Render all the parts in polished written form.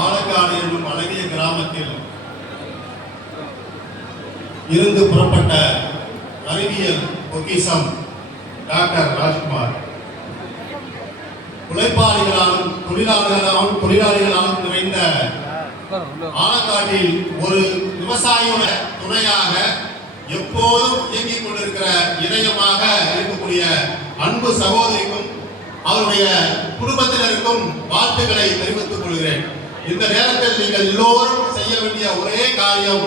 ஆலக்காடு என்னும் அழகிய கிராமத்தில் இருந்து புறப்பட்ட அறிவியல் பொக்கிஷம் டாக்டர் ராஜ்குமார். உழைப்பாளிகளாலும் தொழிலாளிகளாலும் நிறைந்த ஆலக்காட்டில் ஒரு விவசாயியோட துணையாக எப்போதும் இயங்கிக் கொண்டிருக்கிற இதயமாக இருக்கக்கூடிய அன்பு சகோதரிக்கும் அவருடைய குடும்பத்தினருக்கும் வாழ்த்துக்களை தெரிவித்துக் கொள்கிறேன். இந்த நேரத்தில் நீங்கள் எல்லோரும் செய்ய வேண்டிய ஒரே காரியம்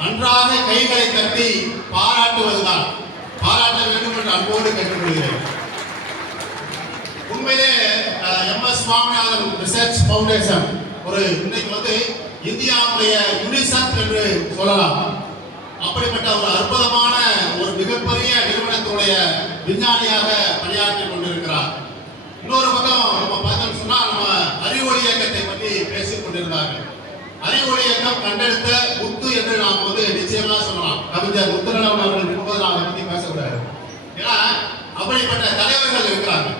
நன்றாக கைகளை தட்டி பாராட்டுவதுதான். பாராட்ட வேண்டும் என்று அன்போடு கேட்டுக்கொள்கிறேன். உண்மையிலே MS சுவாமிநாதன் ரிசர்ச் ஃபவுண்டேஷன் இன்னைக்கு இந்தியாவுடைய யுனிசெஃப் என்று சொல்லலாம். அப்படிப்பட்ட ஒரு அற்புதமான ஒரு மிகப்பெரிய நிறுவனத்துடைய விஞ்ஞானியாக பணியாற்றி கொண்டிருக்கிறார். இன்னொரு பக்கம் நம்ம பார்த்தோம்னு சொன்னா நம்ம அறிவொளி இயக்கத்தை பற்றி பேசிக் கொண்டிருந்தார்கள். அறிவொளி இயக்கம் கண்டெடுத்த முத்து என்று நாம் நிச்சயமா சொல்லலாம். கவிஞர் முத்துநலவன் அவர்கள் இருக்கும்போது நாம் அதை பற்றி பேசக்கூடாது. ஏன்னா அப்படிப்பட்ட தலைவர்கள் இருக்கிறாங்க.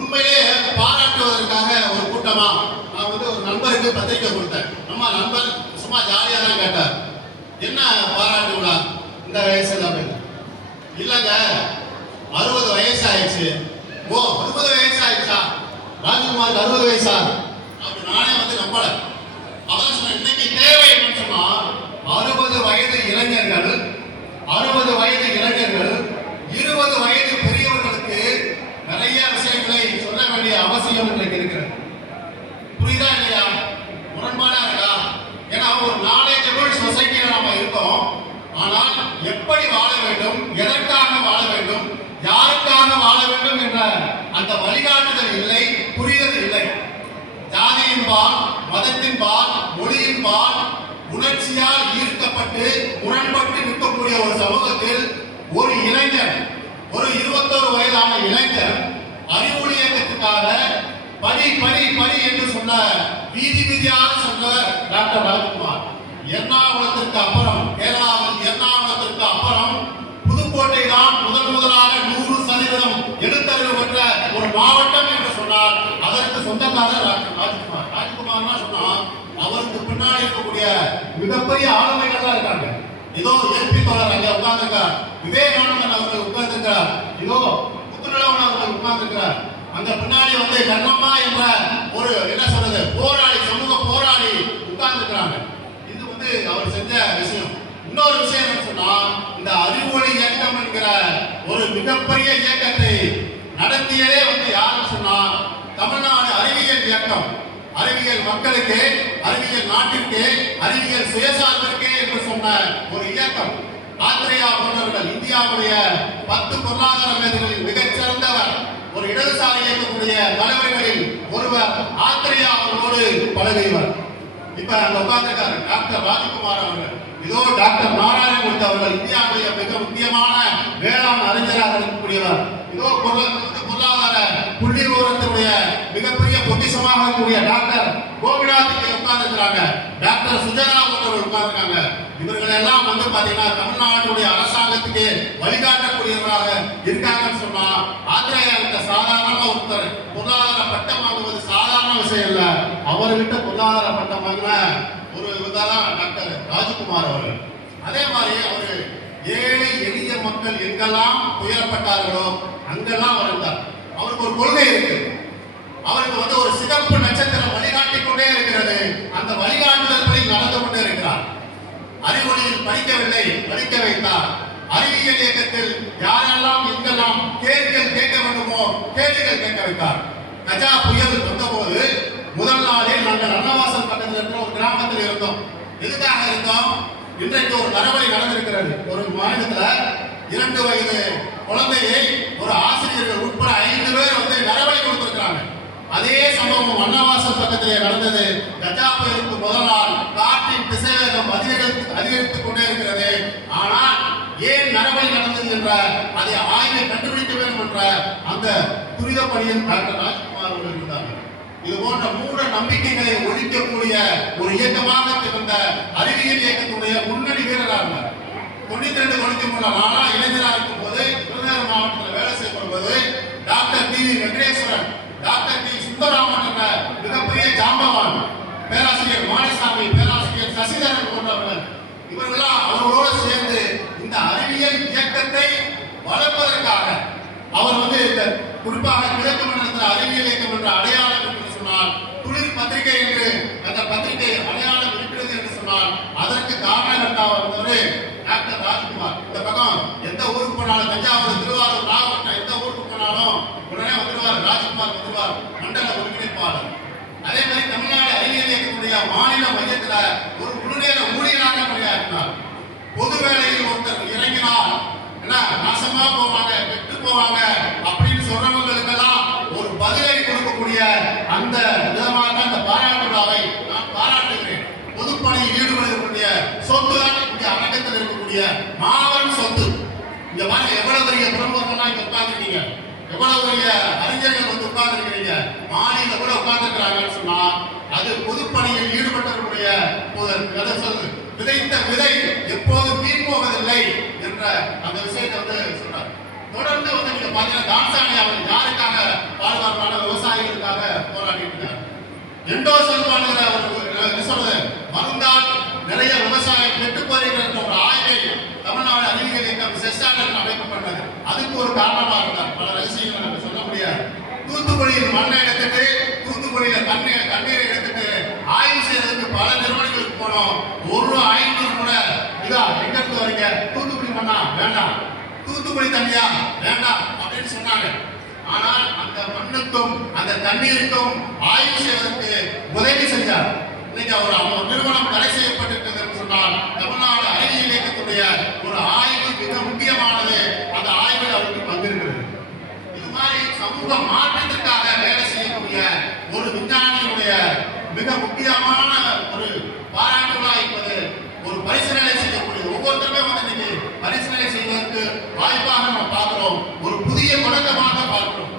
உண்மையிலே பாராட்டுவதற்காக ஒரு கூட்டமா நான் ஒரு நண்பருக்கு பத்திரிக்கை கொடுத்தேன். நம்ம நண்பர் சும்மா ஜாலியா தான் கேட்டார், என்ன பாராட்டு விழா இந்த வயசுல அப்படின்னு. இல்லங்க 60 வயசு ஆயிடுச்சு. ஓ 60 வயசு ஆயிடுச்சா? ராஜ்குமாருக்கு 60 வயசா? அப்படி நானே நம்பல. அதான் சொன்ன இன்னைக்கு தேவை என்னன்னு சொன்னா 60 வயது இளைஞர்கள் 20 வயது பெரியவர்களுக்கு நிறைய விஷயங்களை சொல்ல வேண்டிய அவசியம் இன்றைக்கு இருக்கிறது. புரியுதா இல்லையா? முரண்பாடா இருக்கா? ஏன்னா ஒரு நாலேஜபிள் சொசைட்டியில நாம இருக்கோம். ஆனால் எப்படி வாழ வேண்டும், எதற்காக வாழ வேண்டும், யாருக்காக வாழ வேண்டும் என்ற அந்த வழிகாட்டுதல் இல்லை, புரிதல் இல்லை. ஜாதியின் பால், மதத்தின் பால், மொழியின் பால் உணர்ச்சியால் ஈர்க்கப்பட்டு முரண்பட்டு நிற்கக்கூடிய ஒரு சமூகத்தில் ஒரு இளைஞர், ஒரு 21 வயதான இளைஞர் அறிவொளி இயக்கத்துக்காக படி படி படி என்று சொன்ன வீதியாக சொன்னவர் டாக்டர் ராஜ்குமார். எர்ணாகுளத்திற்கு அப்புறம், கேரளாவில் எர்ணாகுளத்திற்கு அப்புறம் புதுக்கோட்டை தான் முதலாக 100% எடுத்தறிவு பெற்ற ஒரு மாவட்டம் என்று சொன்னார். அதற்கு சொந்தக்காரர் டாக்டர் ராஜ்குமார். ராஜ்குமார்னா சொன்னா அவருக்கு பின்னாடி இருக்கக்கூடிய மிகப்பெரிய ஆளுமைகள்லாம் இருக்காங்க. இதோ MP தோழர் அங்கே உட்கார்ந்திருக்கார், விவேகானந்தன் அவர்கள் உட்கார்ந்திருக்கிறார், இதோ முத்துநலவன் அவர்கள் உட்கார்ந்திருக்கிறார். அங்க பின்னாடி கண்ணம்மா என்ற ஒரு போராளி, சமூக போராளி உட்கார்ந்திருக்கிறாங்க. இது அவர் செஞ்ச விஷயம். இன்னொரு விஷயம் என்ன சொன்னா, இந்த அறிவொளி இயக்கம் என்கிற ஒரு மிகப்பெரிய இயக்கத்தை நடத்தியதே யாருன்னு சொன்னா தமிழ்நாடு அறிவியல் இயக்கம். அறிவியல் மக்களுக்கு, அறிவியல் நாட்டிற்கு, அறிவியல் சுயசார்பிற்கே என்று சொன்ன ஒரு இயக்கம். ஆத்ரேயா போன்றவர்கள் இந்தியாவுடைய 10 பொருளாதார மேதைகளில் மிகச்சிறந்தவர், ஒரு இடதுசாரி இயக்கக்கூடிய தலைவர்களில் ஒருவர். ஆத்ரேயா அவர்களோடு பழகியவர். இப்ப அங்க உட்கார்ந்திருக்காரு டாக்டர் ராஜ்குமார் அவர்கள். இதோ டாக்டர் நாராயணமூர்த்தி அவர்கள் இந்தியாவுடைய மிக முக்கியமான வேளாண் அறிஞராக இருக்கக்கூடியவர். இதோ பொருளாதார புள்ளி விவரத்தினுடைய மிகப்பெரிய பொக்கிஷமாக இருக்கக்கூடிய டாக்டர் கோபிநாத் உட்கார்ந்துருக்கிறாங்க. டாக்டர் சுஜனா போன்றவர்கள் உட்கார்ந்துருக்காங்க. இவர்கள் எல்லாம் பாத்தீங்கன்னா தமிழ்நாட்டுடைய அரசாங்கத்துக்கு வழிகாட்டக்கூடியவராக இருக்காங்கன்னு சொன்னா ஆத்ரேயா சாதாரணமா ஒருத்தர் பொருளாதார பட்டம் வாங்குவது சாதாரண விஷயம் இல்ல. அவர்கிட்ட பொருளாதார பட்டம் வாங்கின ஒரு இவர்தான் டாக்டர் ராஜ்குமார் அவர்கள். அதே மாதிரி அவரு ஏழை எளிய மக்கள் எங்கெல்லாம் துயரப்பட்டார்களோ அங்கெல்லாம் அவர் இருந்தார். அவருக்கு ஒரு கொள்கை இருக்கு. அவருக்கு ஒரு சிகப்பு நட்சத்திரம் வழிகாட்டிக் கொண்டே இருக்கிறது. அந்த வழிகாட்டுதல்படி நடந்து கொண்டே இருக்கிறார். அறிவொளியில் படிக்கவில்லை, படிக்க வைத்தார். அறிவியல் இயக்கத்தில் யாரெல்லாம் எங்கெல்லாம் கேள்விகள் கேட்க வேண்டுமோ கேள்விகள் கேட்க வைத்தார். கஜா புயல் வந்தபோது முதல் நாளில் நாங்கள் அன்னவாசல் பக்கத்தில் இருக்கிற ஒரு கிராமத்தில் இருந்தோம். எதுக்காக இருந்தோம்? இன்றைக்கு ஒரு நரபலி நடந்திருக்கிறது. ஒரு மாநிலத்துல 2 வயது குழந்தையை ஒரு ஆசிரியர்கள் உட்பட 5 பேர் நரபலி கொடுத்திருக்கிறாங்க. அதே சம்பவம் அன்னவாசல் பக்கத்திலே நடந்தது. கஜா புயலுக்கு முதல் நாள் காற்றின் திசைவேகம் அதிகரித்துக் கொண்டே இருக்கிறது. ஆனால் ஏன் நரபலி நடந்தது என்ற அதை ஆய்வை கண்டுபிடிக்க வேண்டும் என்ற அந்த துரித பணியில் டாக்டர் ராஜ்குமார் அவர்கள் இருந்தார்கள். இது போன்ற மூட நம்பிக்கைகளை ஒழிக்கக்கூடிய ஒரு இயக்கமாக திகழ்ந்த அறிவியல் இயக்கத்துடைய முன்னணி வீரராக இருந்தார். 92, 93 நாளா இளைஞராக இருக்கும் போது விருதுநகர் மாவட்டத்தில் வேலை செய்யப்படும் போது doctor D. Venkateswaran, doctor D. Sundaraman என்ற மாடசாமி, பேராசிரியர் சசிதரன் போன்றவர்கள் இவர்களாம் அவர்களோடு சேர்ந்து இந்த அறிவியல் இயக்கத்தை வளர்ப்பதற்காக அவர் இந்த குறிப்பாக கிழக்கு மண்டலத்தில் அறிவியல் இயக்கம் என்ற அடையாளம் என்று சொன்னால், குளிர் பத்திரிகை என்று அந்த பத்திரிகை அடையாளம் இருக்கிறது என்று சொன்னால் அதற்கு காரணகர்த்தாவாக இருந்தவர் டாக்டர் ராஜ்குமார். இந்த பக்கம் எந்த ஊருக்கு போனாலும், தஞ்சாவூர், திருவாரூர், நாகப்பட்டினம் எந்த ஊருக்கு போனாலும் உடனே வந்துடுவார் ராஜ்குமார், வந்துடுவார் மண்டல ஒருங்கிணைப்பாளர். அதே மாதிரி தமிழ்நாடு அறிவியல் இயக்கத்துடைய மாநில மையத்தில் ஒரு முழுநேர ஊழியராக பணியாற்றினார். பொது வேலையில் ஒருத்தர் இறங்கினால் நாசமா போவாங்க, கெட்டு போவாங்க அப்படின்னு சொல்றவங்களுக்கெல்லாம் ஒரு பதிலை கொடுக்கக்கூடிய அந்த விதமாக அந்த பாராட்டு விழாவை நான் பாராட்டுகிறேன். பொதுப்பணியில் ஈடுபடக்கூடிய சொத்து தான் அரங்கத்தில் இருக்கக்கூடிய மாபெரும் சொத்து. இங்க பாருங்க, எவ்வளவு பெரிய பிரமுகர்கள்லாம் இங்க உட்கார்ந்துருக்கீங்க, எவ்வளவு பெரிய அறிஞர்கள் உட்கார்ந்துருக்கிறீங்க, மாநில கூட உட்கார்ந்துருக்கிறாங்கன்னு சொன்னா அது பொதுப்பணியில் ஈடுபட்டவர்களுடைய விதைத்த விதை எப்போதும் வீண் போவதில்லை என்ற அந்த விஷயத்தை சொல்றார். தொடர்ந்து நீங்க பாத்தீங்கன்னா தான்சானி அவர் யாருக்காக பாதுகாப்பான விவசாயிகளுக்காக போராடி இருக்கார். எண்டோசல்பான்ங்கிற ஒரு சொல்றது மருந்தால் நிறைய விவசாயம் கெட்டு போயிருக்கிற ஒரு ஆய்வை தமிழ்நாடு அறிவியல் இயக்கம் செஸ்டாண்டர் அமைக்கப்பட்டது. அதுக்கு ஒரு காரணமா இருந்தார். பல ரகசியங்களை நம்ம சொல்ல முடியாது. தூத்துக்குடியில் மண்ணை எடுத்துட்டு, தூத்துக்குடியில தண்ணீரை எடுத்துட்டு ஆய்வு செய்யறதுக்கு பல நிறுவனங்களுக்கு போனோம். ஒரு ஆய்வு கூட இதா எங்க இருந்து வரீங்க, தூத்துக்குடி மண்ணா வேண்டாம், தூத்துக்குடி தண்ணியா வேண்டாம் அப்படின்னு சொன்னாங்க. ஆனால் அந்த மண்ணுக்கும் அந்த தண்ணீருக்கும் ஆய்வு செய்வதற்கு உதவி செஞ்சார். இன்னைக்கு அவர் நிறுவனம் தடை செய்யப்பட்டிருக்கிறது என்று சொன்னால் தமிழ்நாடு அறிவியல் இயக்கத்துடைய ஒரு ஆய்வு மிக முக்கியமானது. அந்த ஆய்வில் அவருக்கு பங்கிருக்கிறது. இது மாதிரி சமூக மாற்றத்திற்காக வேலை செய்யக்கூடிய ஒரு விஞ்ஞானியுடைய மிக முக்கியமான ஒரு பாராட்டு விழா என்பது ஒரு பரிசீலனை செய்யக்கூடிய ஒவ்வொருத்தருமே இன்னைக்கு பரிசீலனை செய்வதற்கு வாய்ப்பாக நம்ம பார்க்கிறோம். ஒரு புதிய தொடக்கமாக பார்க்கிறோம்.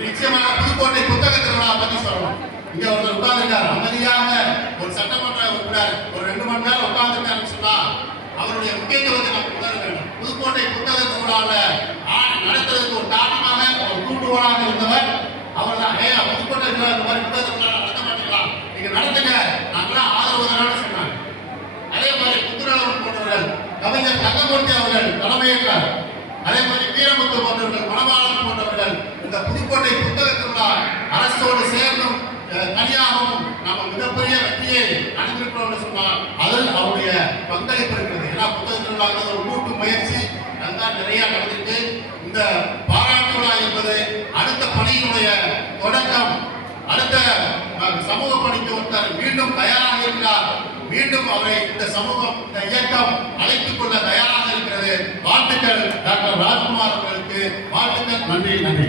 நிச்சயமாக புதுக்கோட்டை புத்தக திருவிழா பற்றி சொல்லணும். இங்க ஒருத்தர் உட்கார்ந்துருக்காரு, அமைதியாக ஒரு சட்டமன்ற உறுப்பினர் ஒரு 2 மணி நேரம் உட்கார்ந்துருக்காருன்னு சொன்னா அவருடைய முக்கியத்துவத்தை நம்ம உணர வேண்டும். புதுக்கோட்டை புத்தக திருவிழாவில் நடத்துறதுக்கு ஒரு காரணமாக ஒரு தூண்டுகோலாக இருந்தவர் அவர் தான். புதுக்கோட்டை இந்த மாதிரி புத்தக திருவிழா நடத்த மாட்டீங்களா, நீங்க நடத்துங்க, நாங்களாம் ஆதரவு தரான்னு சொன்னாங்க. அதே மாதிரி புத்துணர்வு போன்றவர்கள், கவிஞர் தங்கமூர்த்தி அவர்கள் தலைமையேற்றார். அதே மாதிரி வீரமுத்து போன்றவர்கள், மணவாளன் போன்றவர்கள் இந்த புதுக்கோட்டை புத்தக திருவிழா அரசோடு சேர்ந்தும் தனியாகவும் நம்ம மிகப்பெரிய வெற்றியை அடைந்திருக்கிறோம் சொன்னால் அதில் அவருடைய பங்களிப்பு இருக்கிறது. ஏன்னா புத்தக திருவிழாங்கிறது ஒரு கூட்டு முயற்சி, அதுதான் நிறைய நடந்திருக்கு. இந்த பாராட்டு விழா என்பது அடுத்த பணியினுடைய தொடக்கம். அடுத்த சமூக பணிக்கு ஒருத்தர் மீண்டும் தயாராக இருக்கிறார். மீண்டும் அவரை இந்த சமூகம், இந்த இயக்கம் அழைத்துக் கொள்ள தயாராக இருக்கிறது. வாழ்த்துக்கள் டாக்டர் ராஜ்குமார் அவர்களுக்கு, வாழ்த்துக்கள். நன்றி.